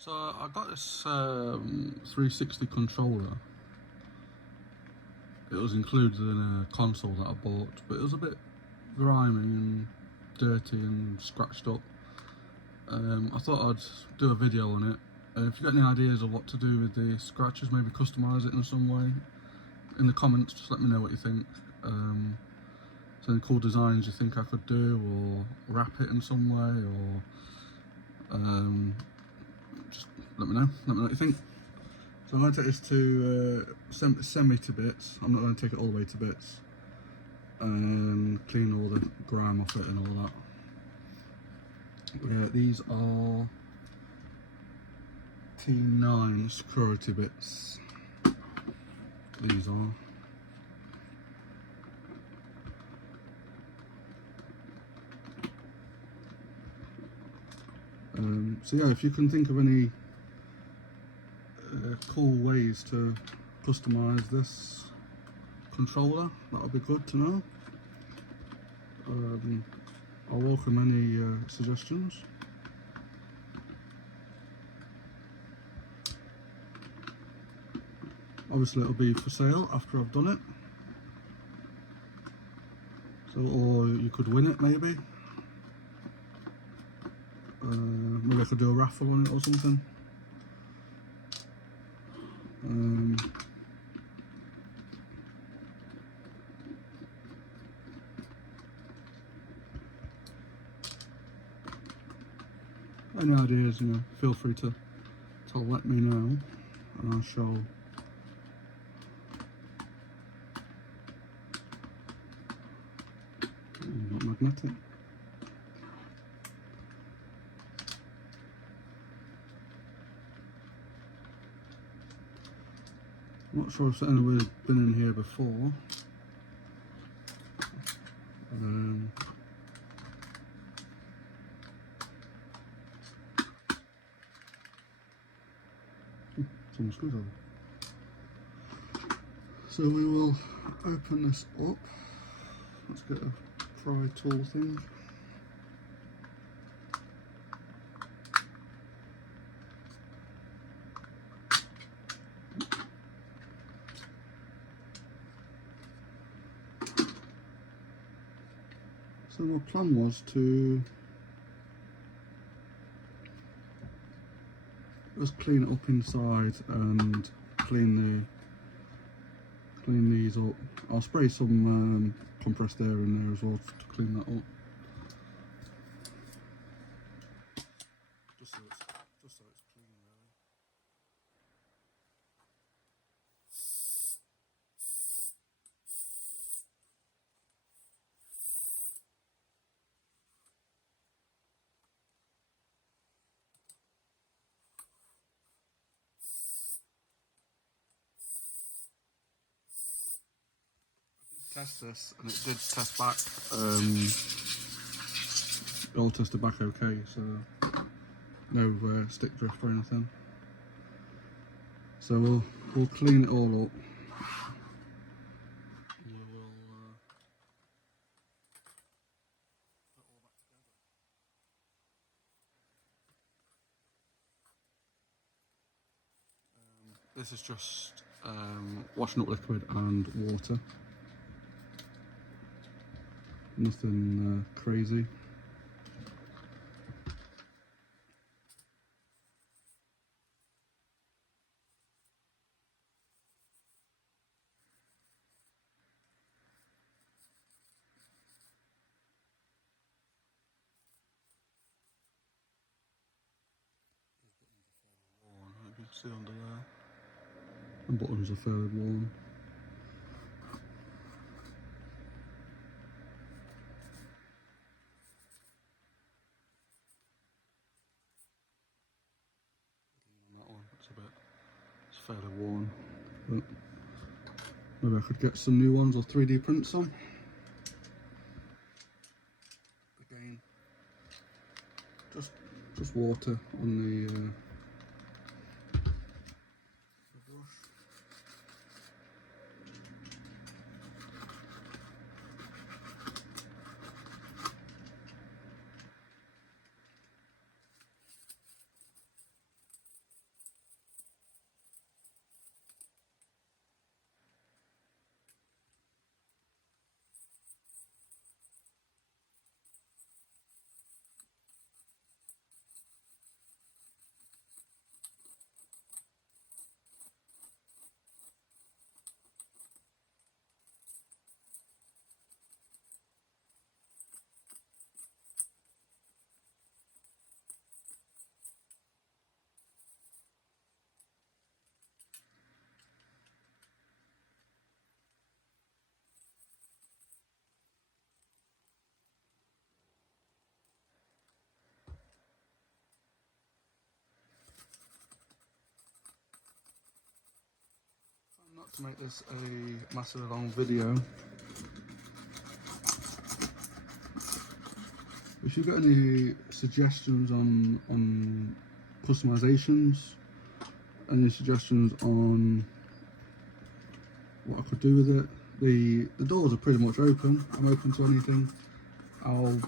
So I got this 360 controller. It was included in a console that I bought, but it was a bit grimy and dirty and scratched up. I thought I'd do a video on it. If you've got any ideas of what to do with the scratches, maybe customise it in some way, in the comments just let me know what you think. So any cool designs you think I could do, or wrap it in some way, or just let me know what you think. So I'm going to take this to semi to bits. I'm not going to take it all the way to bits, and clean all the grime off it and all that. Yeah, these are T9 security bits. These are. So yeah, if you can think of any cool ways to customise this controller, that would be good to know. I'll welcome any suggestions. Obviously it'll be for sale after I've done it. So, or you could win it maybe. Maybe I could do a raffle on it or something. Any ideas, feel free to let me know, and I shall not magnetic. I'm not sure if anyone's been in here before. Some screwdriver. So we will open this up. Let's get a pry tool thing. So my plan was to just clean it up inside and clean these up. I'll spray some compressed air in there as well to clean that up. Just so it's clean, really. Test this, and it did test back. It all tested back okay, so no stick drift or anything. So we'll clean it all up. This is just washing up liquid and water. Nothing crazy. You can see under there. The buttons are fairly worn. It's fairly worn, but maybe I could get some new ones or 3D print some. Again, just water on the brush. Not to make this a massive long video, if you've got any suggestions on customizations, any suggestions on what I could do with it, the doors are pretty much open. I'm open to anything. I'll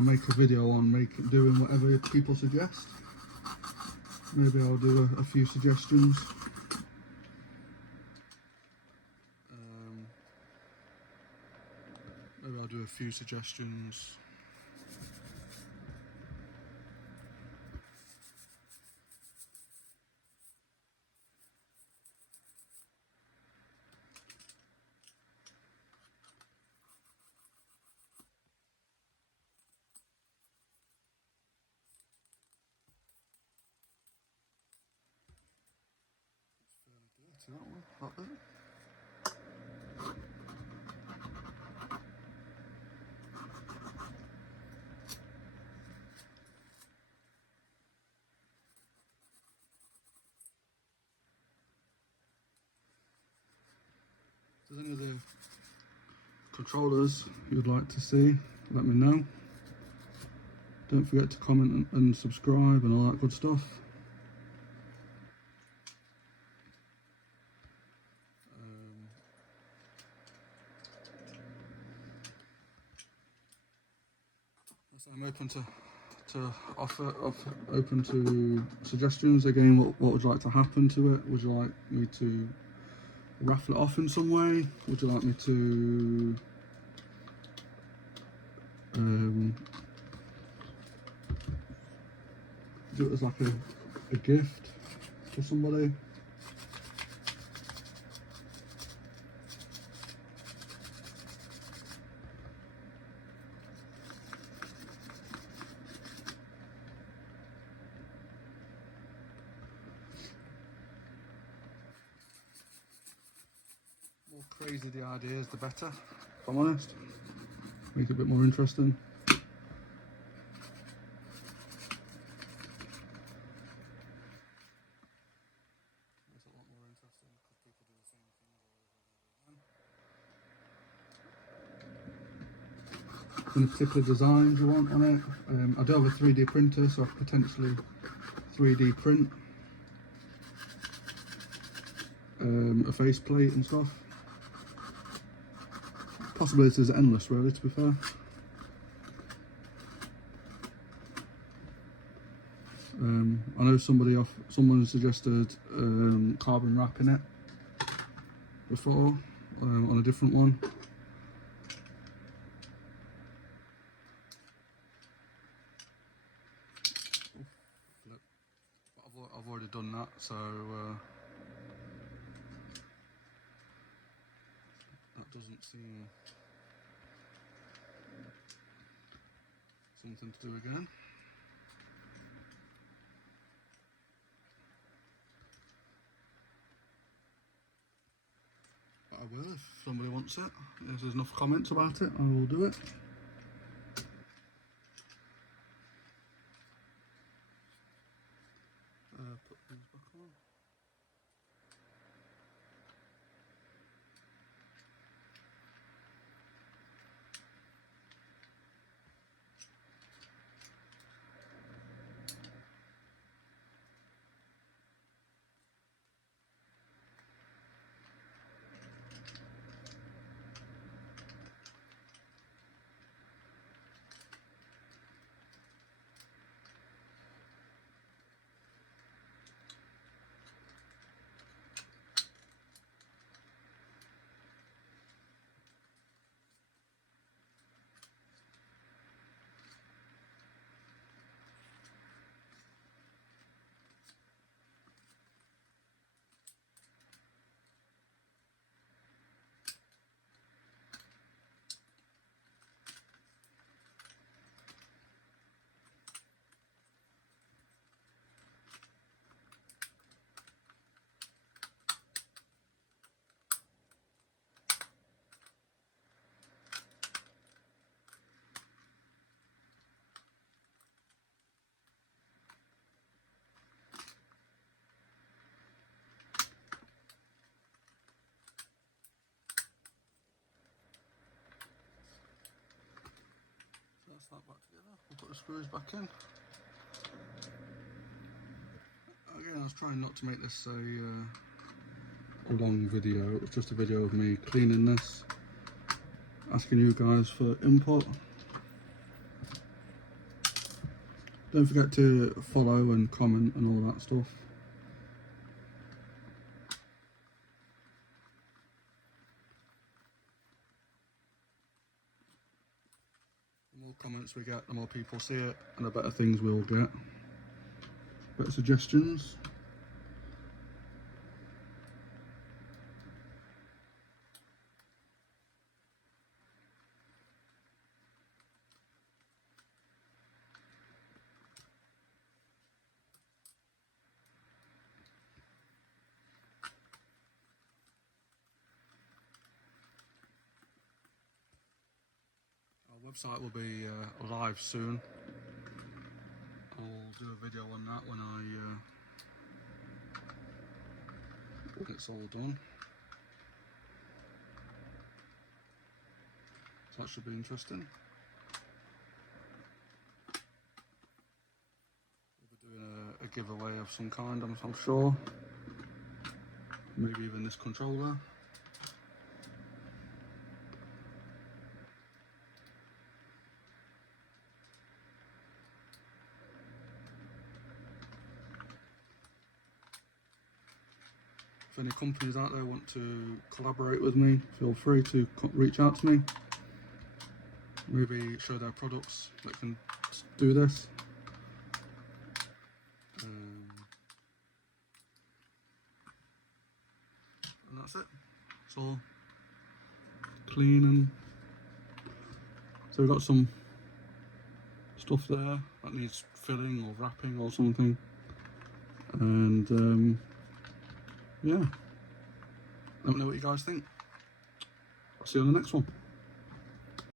make a video on doing whatever people suggest. Maybe I'll do a few suggestions. Maybe I'll do a few suggestions. It's fairly dirty, that one, If there's any other controllers you'd like to see, let me know. Don't forget to comment and subscribe and all that good stuff. So I'm open open to suggestions. Again, what would you like to happen to it? Would you like me to raffle it off in some way? Would you like me to do it as like a gift to somebody? The more crazy the ideas, the better, if I'm honest. Make it a bit more interesting. Makes it a lot more interesting because people do the same things over and over again. Any particular designs you want on it? I do have a 3D printer, so I could potentially 3D print a faceplate and stuff. Possibilities are endless, really, to be fair. I know someone suggested carbon wrapping it before on a different one. But I've already done that, so that doesn't seem something to do again. But I will, if somebody wants it. If there's enough comments about it, I will do it. Put these back on. press that back together. We'll put the screws back in. Again, I was trying not to make this a long video. It was just a video of me cleaning this, asking you guys for input. Don't forget to follow and comment and all that stuff. The more comments we get, the more people see it, and the better things we'll get. Better suggestions. Our website will be live soon. I'll do a video on that when it's all done. So that should be interesting. We'll be doing a giveaway of some kind, I'm sure. Maybe even this controller. If any companies out there want to collaborate with me, feel free to reach out to me. Maybe show their products that can do this. And that's it. It's all clean, and so we've got some stuff there that needs filling or wrapping or something. And yeah, let me know what you guys think. I'll see you on the next one.